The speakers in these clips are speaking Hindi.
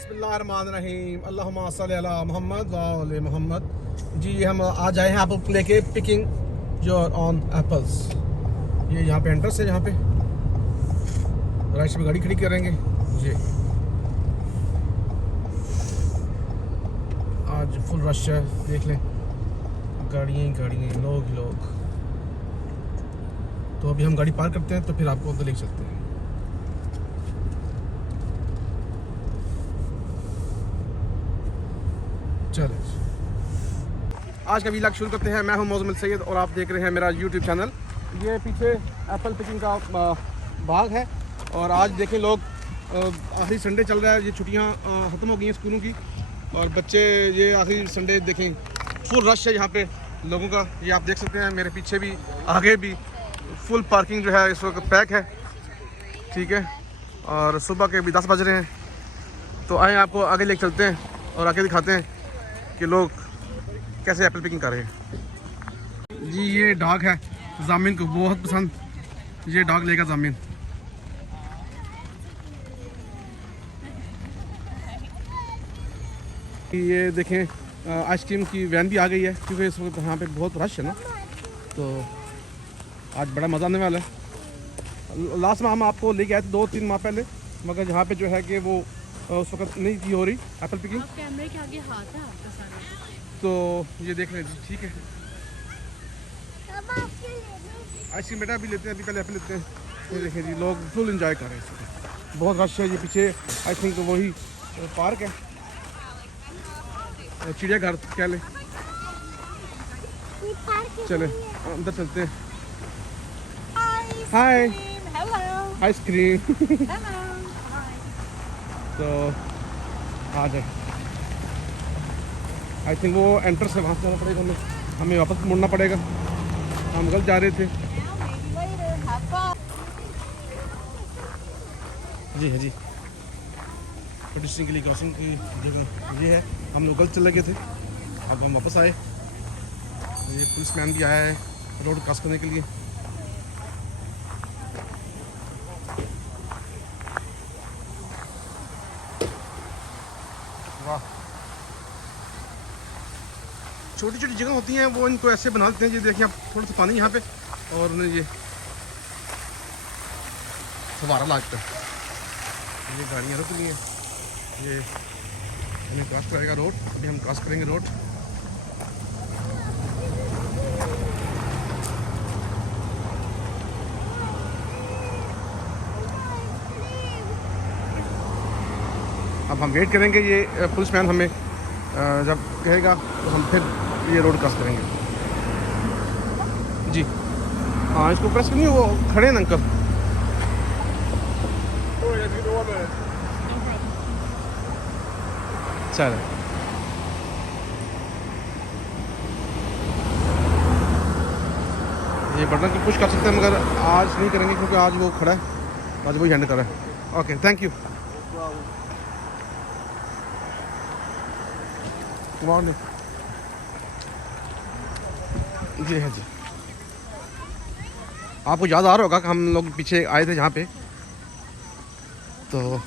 बिस्मिल्लाहिर्रहमानिर्रहीम अल्लाहुम्मा सल्ली अला मोहम्मद व आले मोहम्मद। जी हम आज आए हैं आप लेके पिकिंग योर ऑन एप्पल्स। ये यहाँ पे एंट्रेंस है, यहाँ पे राइट में गाड़ी खड़ी करेंगे। ये आज फुल रश है, देख लें, गाड़ियाँ लोग। तो अभी हम गाड़ी पार करते हैं तो फिर आपको उधर ले चलते हैं। चलो आज का व्लॉग शुरू करते हैं। मैं हूं मोज़म्मिल सैयद और आप देख रहे हैं मेरा यूट्यूब चैनल। ये पीछे एप्पल पिकिंग का बाग है और आज देखें लोग, आखिरी संडे चल रहा है, ये छुट्टियां ख़त्म हो गई हैं स्कूलों की और बच्चे ये आखिरी संडे देखें फुल रश है यहाँ पे लोगों का। ये आप देख सकते हैं, मेरे पीछे भी आगे भी फुल पार्किंग जो है इस वक्त पैक है, ठीक है। और सुबह के भी 10 बज रहे हैं। तो आए आपको आगे लेके चलते हैं और आगे दिखाते हैं कि लोग कैसे एप्पल पिकिंग कर रहे हैं। जी ये डॉग है, जामिन को बहुत पसंद, ये डॉग लेगा जामिन। ये देखें आइसक्रीम की वैन भी आ गई है क्योंकि इस वक्त यहाँ पे बहुत रश है ना, तो आज बड़ा मज़ा आने वाला है। लास्ट में हम आपको लेके आए थे 2-3 माह पहले, मगर यहाँ पे जो है कि वो उस वक्त नहीं थी हो रही एप्पल पिकिंग। कैमरे के आगे हाथ है आपके सारे। तो ये देख लें, ठीक है। आइसक्रीम बेटा अभी लेते हैं, अभी पहले एप्पल लेते हैं। ये देखें जी लोग फुल एंजॉय कर रहे हैं, बहुत रश है। ये पीछे आई थिंक तो वही पार्क है, चिड़ियाघर कह लें। चले अंदर चलते हैं। हाय आइसक्रीम तो आ जाए। आई थिंक वो एंट्रेंस से वहाँ से जाना पड़ेगा, हमें वापस मुड़ना पड़ेगा, हम गलत जा रहे थे। जी है जी, पेडिस्ट्रियन के लिए क्रॉसिंग की जगह ये है, हम लोग गलत चले गए थे, अब हम वापस आए। ये पुलिसमैन भी आया है रोड क्रॉस करने के लिए। वाह, छोटी छोटी जगह होती हैं वो इनको ऐसे बना देते हैं। ये देखिए आप, थोड़ा सा पानी यहाँ पे और उन्हें ये फवारा लागता है, ये गाड़ियाँ रुक रही हैं। ये हमें क्रॉस करेगा रोड, अभी हम क्रॉस करेंगे रोड। अब हम वेट करेंगे, ये पुलिसमैन हमें जब कहेगा तो हम फिर ये रोड क्रॉस करेंगे। जी हाँ, इसको प्रेस करनी है, वो खड़े हैं अंकल। चल ये बटन की पुश कर सकते हैं मगर आज नहीं करेंगे क्योंकि आज वो खड़ा है, आज वही हैंडल कर रहा है। Okay thank you. जी है जी, आपको याद आ रहा होगा कि हम लोग पीछे आए थे जहाँ पे, तो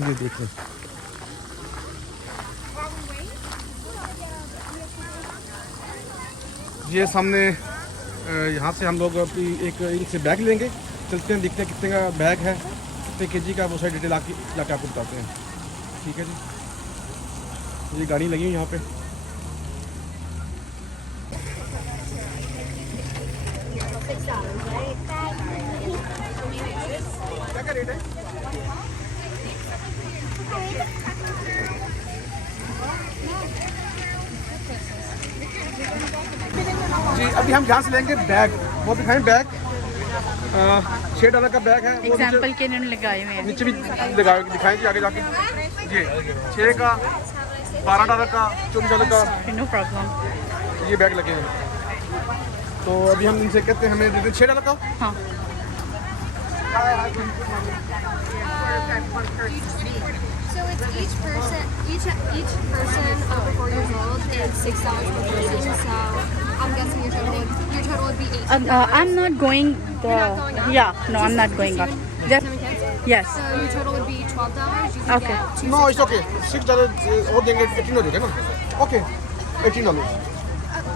ये देख लें। ये सामने यहाँ से हम लोग अभी एक इनसे बैग लेंगे, चलते हैं, देखते हैं कितने का बैग है, कितने केजी का, वो सारी डिटेल लाके आपको बताते हैं, ठीक है जी। ये गाड़ी लगी हुई यहाँ पे। क्या क्या रेट है जी? अभी हम यहाँ से लेंगे बैग, वो दिखाएं बैग। $6 का बैग है, एग्जाम्पल के इन्होंने लगाए हुए हैं, नीचे भी दिखाएं जी आगे जाके। ये 6 का, $12 का, $14 का, नो प्रॉब्लम। ये बैग लगे हैं। तो अभी हम इनसे कहते हैं हमें दे $6 का। हाँ So it's each person over 4 years old and $6 per person. So I'm guessing your total would be 8. I'm not going the. You're not going on? Yeah, no, I'm not going on. Just 7 kids? yes. So your total would be $12. You can Okay. get 2 no it's okay $6 और देंगे 18 हो जाएगा ना okay $18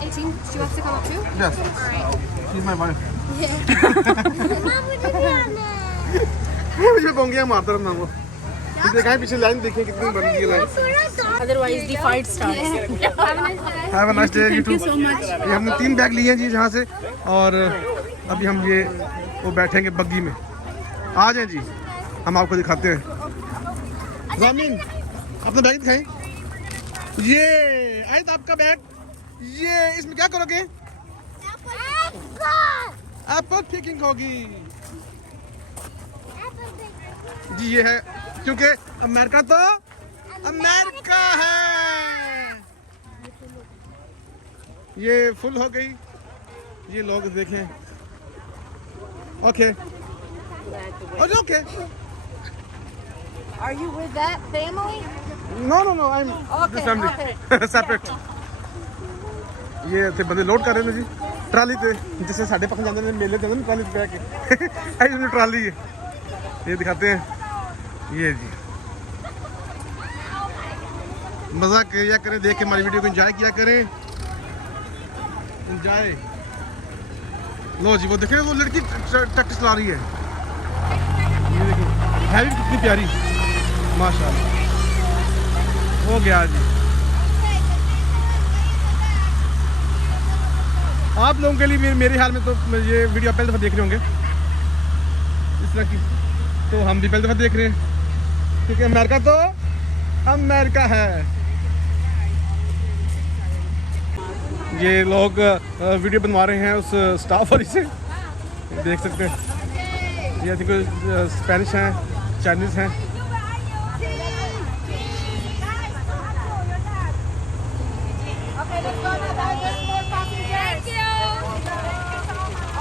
18. She wants to come up too? Yes Alright. She is my wife Mom, मुझे भी आना है. मुझे पोंगियां मारता रहना वो ये देखा है पीछे लाइन देखिए कितनी बड़ी है line Otherwise, the fight starts. Have a nice day. Have a nice day Thank you so much. ये हमने 3 बैग लिए हैं जी यहाँ से और अभी हम ये वो बैठेंगे बग्गी में आ जाएं जी हम आपको दिखाते हैं जामिन अपना बैग दिखाएं ये आयत आपका बैग ये इसमें क्या करोगे एप्पल पिकिंग होगी जी ये है क्योंकि अमेरिका तो अमेरिका है ये फुल हो गई ये लोग देखें okay okay Are you with that family? No no no I am this family separate ये थे बंदे लोड कर रहे हैं जी ट्राली ते जिसे साढ़े पास जाते हैं मेले जाते हैं ट्राली पे बैठ के ऐसी ट्राली है ये दिखाते हैं ये जी मज़ा किया करें देख के हमारी वीडियो को एंजॉय किया करें एंजॉय लो जी वो देखें वो लड़की ट्रैक्टर चला रही है ये देखो है भी कितनी प्यारी माशाल्लाह हो गया जी आप लोगों के लिए मेरे ख्याल में तो ये वीडियो आप पहली दफ़ा देख रहे होंगे इस तरह की तो हम भी पहली दफ़ा देख रहे हैं क्योंकि अमेरिका तो अमेरिका है ये लोग वीडियो बनवा रहे हैं उस स्टाफ वाली से देख सकते हैं ये देखो स्पेनिश हैं चाइनीज़ हैं Thank you.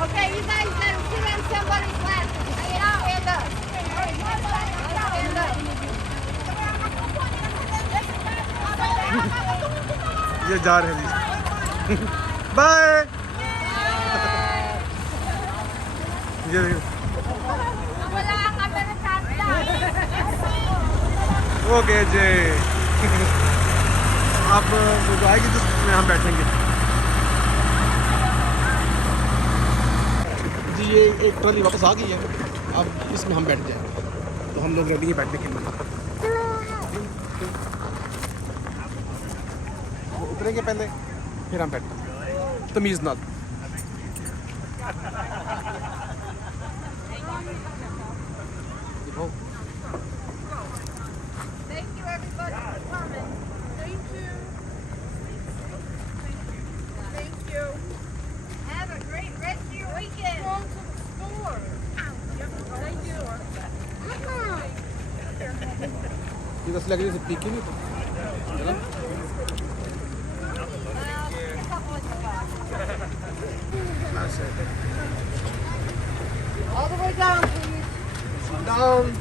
Okay, you guys better sit on somebody's lap. Stand up. Stand up. ये जा रहे हैं जी बाय ये देखो ओके जी आप जो आएगी तो उसमें हम बैठेंगे जी ये एक ट्रॉली वापस आ गई है अब इसमें हम बैठ जाएंगे तो हम लोग रेडी हैं बैठने के लिए वो उतरेंगे पहले फिर हम बैठेंगे तमीज़ नाल देखो Thank you, everybody, for coming. Thank you. Thank you. Have a great rest of your weekend. Go to the store. Thank you. ये बस लग रही है पीके नहीं तो चलो All the way down, please. Down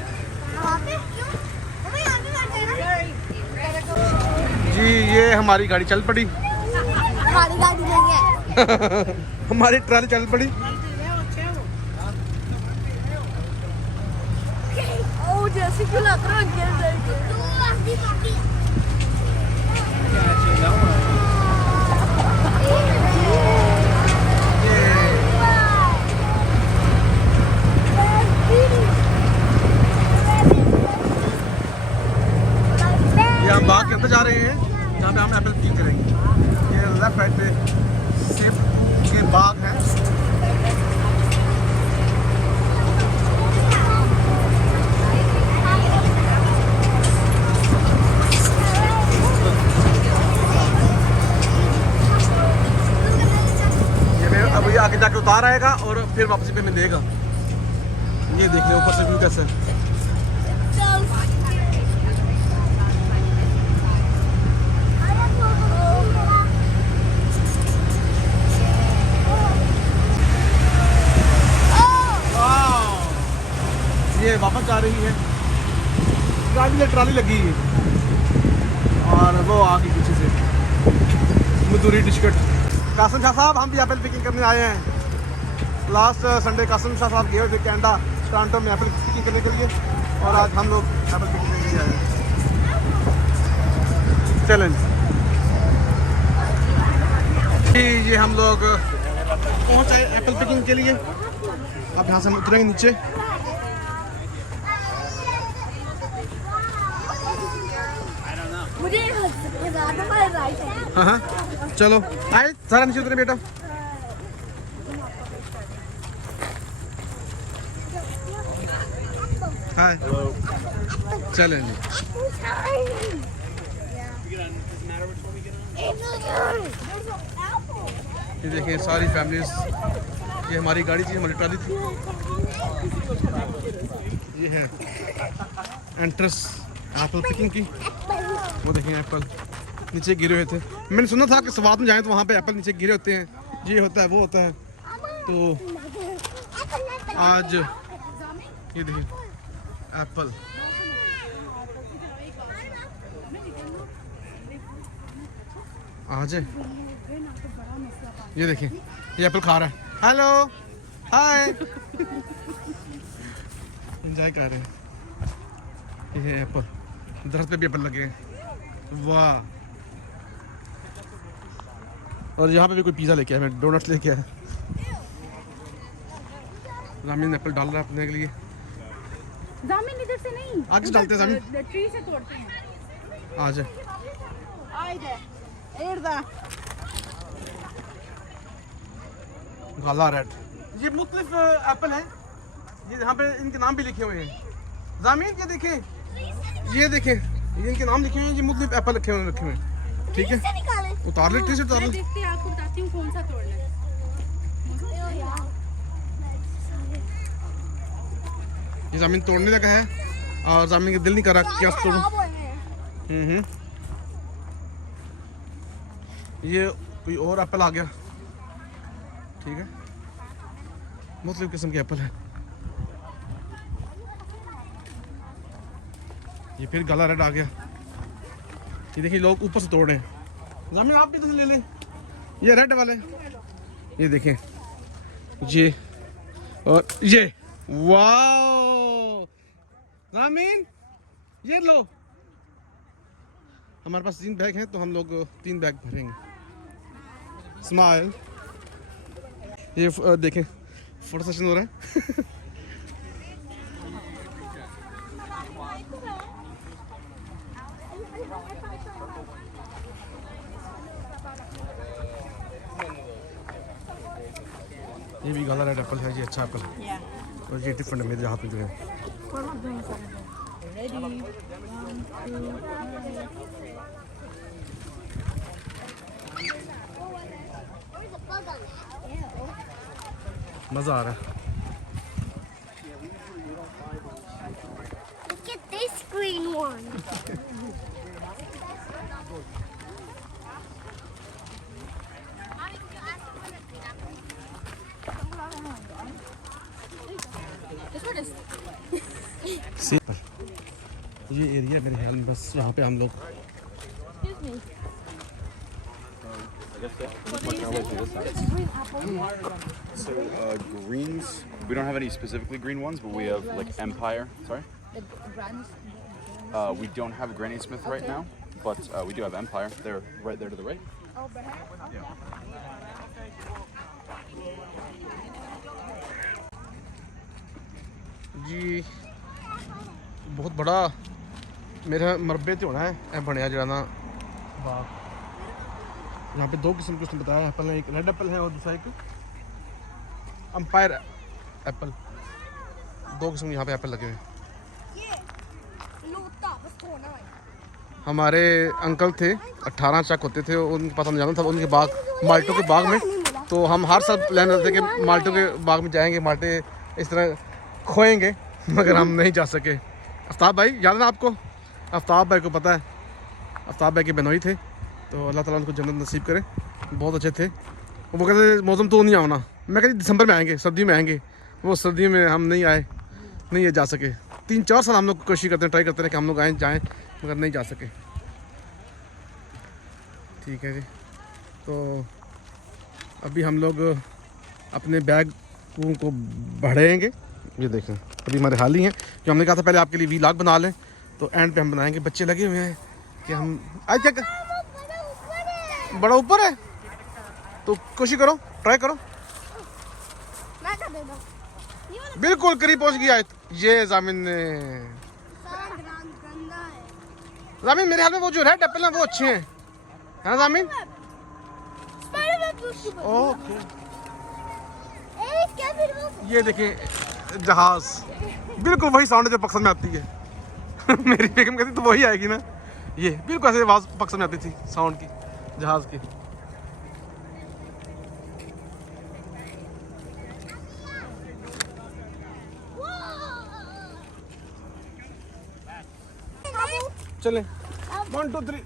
जी ये हमारी गाड़ी चल पड़ी हमारी गाड़ी नहीं है. हमारी ट्राली चल पड़ी Oh, Jesse, you look good. ये हम बाग के अंदर जा रहे हैं जहाँ पे हम एप्पल पिक करेंगे ये लेफ्ट साइड पे सेब के बाग हैं अब ये आगे जाके उतार आएगा और फिर वापसी पे मैं देगा ये देख रहे ऊपर से व्यू कैसे ये वापस जा रही है गाड़ी में ट्राली लगी है और वो आ गई पीछे से मजदूरी टिकट कासिम शाह साहब, हम भी एप्पल पिकिंग करने आए हैं। लास्ट संडे कासिम शाह साहब गए हुए थे कनाडा टोरंटो में एप्पल पिकिंग करने के लिए, और आज हम लोग एप्पल पिकिंग करने के लिए आए हैं। चलें जी, ये हम लोग पहुँचे एप्पल पिकिंग के लिए। अब यहाँ से हम उतरेंगे नीचे। हाँ हाँ चलो आए, सारा नीचे उतरे बेटा। हाय, चलें जी। ये देखें सारी फैमिलीज, ये हमारी गाड़ी थी, हमारी ट्रॉली थी। ये है एंट्रेंस एप्पल पिकिंग की। वो देखें एप्पल नीचे गिरे हुए थे। मैंने सुना था कि स्वाद में जाएं तो वहाँ पे एप्पल नीचे गिरे होते हैं, ये होता है वो होता है। तो आज ये देखिए एप्पल, आज ये देखिए ये एप्पल खा रहा है। हेलो हाय, एंजॉय कर रहे हैं। ये एप्पल, दरख्त पे भी एप्पल लगे हैं, वाह। और यहाँ पे भी कोई पिज़्ज़ा लेके आया, मैं डोनट्स लेके आया। जामिन एप्पल डाल रहा है अपने के लिए। जामिन इधर से नहीं, आगे डालते हैं जामिन, ट्री से तोड़ते हैं। आज गाला रेड, ये मुख्तलिफ एप्पल है। ये यहाँ पे इनके नाम भी लिखे हुए हैं। जामिन ये देखें, ये देखें, ये इनके नाम लिखे हुए हैं। ये मुख्तलिफ एप्पल रखे हुए हैं, ठीक है। उतार ले, ट्री से उतार ले। देखते हैं, आपको बताती हूँ कौन सा तोड़ना है। ये जामिन तोड़ने लगा है और जामिन का दिल नहीं कर रहा क्या तोड़ूं। ये कोई और एप्पल आ गया, ठीक है। मुख्तलिफ किस्म के एप्पल है। ये फिर गला रेड आ गया। ये देखिए लोग ऊपर से तोड़ रहे हैं। जामिन आप भी तो ले लें, ये रेड वाले, ये देखें ये और ये, वाओ जामिन ये लो। हमारे पास 3 बैग हैं तो हम लोग 3 बैग भरेंगे। स्माइल, ये देखें फोटो सेशन हो रहा है। ये भी गाला रेड एप्पल है, ये अच्छा एप्पल है। और ये डिफरेंट है मेरे हाथ में जो है। मज़ा आ रहा है। Look at this green one. ये एरिया मेरे ख्याल में बस यहाँ पे हम लोग So greens, we don't have any specifically green ones, but we have like Empire. Sorry. We don't have Granny Smith right now, but we do have Empire. They're right there to the right. Yeah. जी बहुत बड़ा मेरा मरबे तो होना है ए बनया जरा ना बाग। यहाँ पे 2 किस्म के उसने बताया एप्पल है, एक रेड एप्पल है और दूसरा एक एम्पायर एप्पल। 2 किस्म के यहाँ पे एप्पल लगे हुए हैं। हमारे अंकल थे 18 चक होते थे, उनके पास हम जाना था उनके बाग, माल्टों के बाग में। तो हम हर साल प्लान करते थे कि माल्टों के बाग में जाएंगे, माल्टे इस तरह खोएंगे, मगर हम नहीं जा सके। आफ्ताब भाई याद ना आपको, आफ्ताब भाई को पता है, आफ्ताब भाई के बहनोई थे, तो अल्लाह ताला उनको जन्नत नसीब करे। बहुत अच्छे थे। वो कहते मौसम तो नहीं आना, मैं कहती दिसंबर में आएंगे, सर्दी में आएंगे। वो सर्दी में हम नहीं आए, नहीं जा सके। 3-4 साल हम लोग कोशिश करते हैं, ट्राई करते हैं कि हम लोग आएँ जाएँ, मगर नहीं जा सके। ठीक है जी, तो अभी हम लोग अपने बैग को बढ़ाएंगे। ये देखें अभी हमारे हाल ही हैं जो हमने कहा था पहले आपके लिए व्लॉग बना लें, तो एंड पे हम बनाएंगे। बच्चे लगे हुए हैं कि हम आज क्या बड़ा ऊपर है, तो कोशिश करो, ट्राई करो। मैं कर देता हूँ। बिल्कुल करीब पहुंच गया है। ये जामिन ने, सारा गंदा है। जामिन मेरे हाल में वो जो है डप्पल हैं वो अच्छे हैं, है ना जामिन? ओके क्या फिर वो ये देखें जहाज, बिल्कुल वही साउंड जो पसंद में आती है। मेरी बेगम कहती तो वही आएगी ना। ये बिल्कुल ऐसे आवाज पसंद में आती थी साउंड की, जहाज की। चले 1 2 3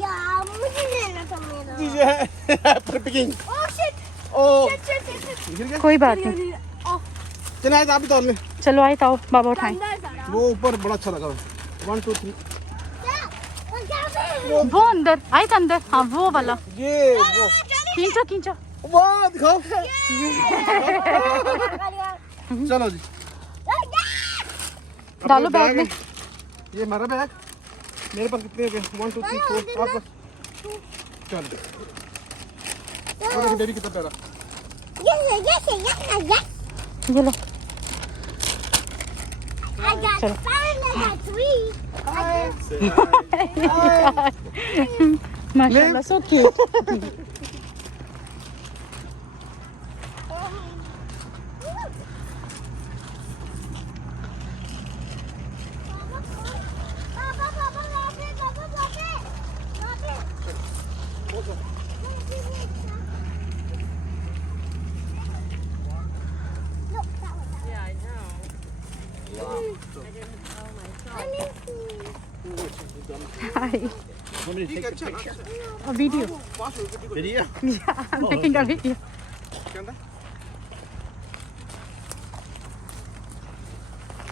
यार मुझे लेना था मेरा। ये है Apple picking. Oh shit oh shit shit गिर गया। कोई बात नहीं, चले आए आप भी तोड़ ले। चलो आए ताओ बाबा उठाएं। वो ऊपर बड़ा अच्छा लगा। 1 2 3 वो अंदर आए था, अंदर हाँ वो वाला। ये वो खींचो खींचो। वाह दिखाओ। चलो जी डालो अपना बैग में। है। ये हमारा बैग, मेरे पास कितने हो गए? 1 2 3 4 आपका। चल और देखो बेबी कितना प्यारा। ये लो I got चलो। 5 I got 3. माशाल्लाह सो क्यूट। हाय ठीक है, अच्छा a video video yeah I'm making a video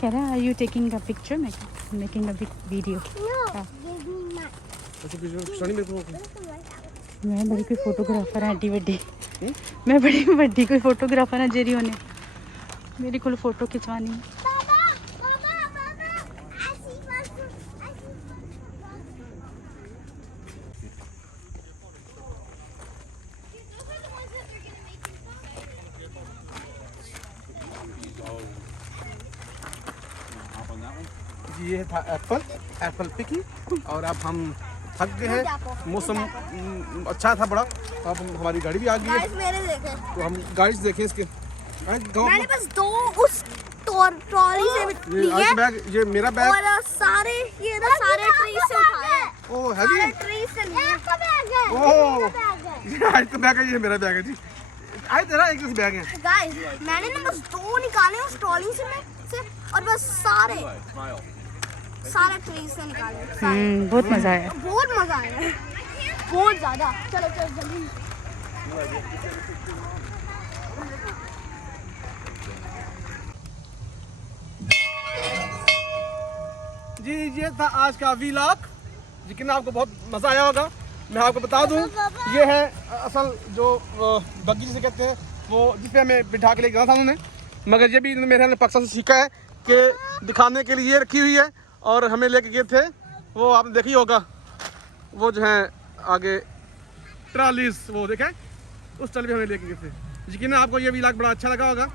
कह रहा है are you taking a picture making a big video No, give me mine. अच्छा पिछड़ी मेरे को मैं बड़ी कोई फोटोग्राफर है एडी वड्डी मैं बड़ी वड्डी कोई फोटोग्राफर है जेरी होने मेरी कोल फोटो खिंचवानी है Baba, I see one. ये था एप्पल पिकिंग। और अब हम थक गए हैं, मौसम अच्छा था बड़ा, तो अब हमारी गाड़ी भी आ गई है, Guys, मेरे देखे। तो हम गाड़ी से देखें इसके। मैंने बस 2 उस ट्रॉली से लिए आज बैग, ये मेरा बैग। और सारे ये ना सारे ट्री से उठाए। ओ हैवी सारे है। ट्री से लिए। आपका बैग है। ओह। मेरा बैग है। ये आज का बैग है, ये मेरा बैग है जी। आज तेरा एक जैसे बैग है। गाइस, मैंने ना बस 2 निकाले उस ट्रॉली से और बस सारे ट्री से निकाले। बहुत मजा आया बहुत मजा आया, बहुत ज्यादा। चलो जल्दी। जी ये था आज का व्लॉग, लेकिन आपको बहुत मज़ा आया होगा। मैं आपको बता दूं, ये है असल जो बग्गी जिसे कहते हैं, वो जिस पे हमें बिठा के लेके गया था उन्होंने, मगर ये भी मेरे ख्याल में पाकिस्तान से सीखा है कि दिखाने के लिए रखी हुई है। और हमें लेके गए थे, वो आपने देखी होगा, वो जो है आगे ट्रॉलीज, वो देखें उस ट्रॉली में हमें लेके गए थे। यकीन आपको ये व्लॉग बड़ा अच्छा लगा होगा।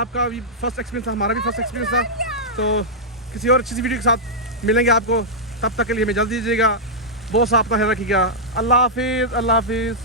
आपका भी फर्स्ट एक्सपीरियंस था, हमारा भी फर्स्ट एक्सपीरियंस था। तो किसी और अच्छी सी वीडियो के साथ मिलेंगे आपको, तब तक के लिए हमें जल्दी दीजिएगा। बहुत सा आपका ख्याल रखिएगा। अल्लाह हाफिज़, अल्लाह हाफिज़।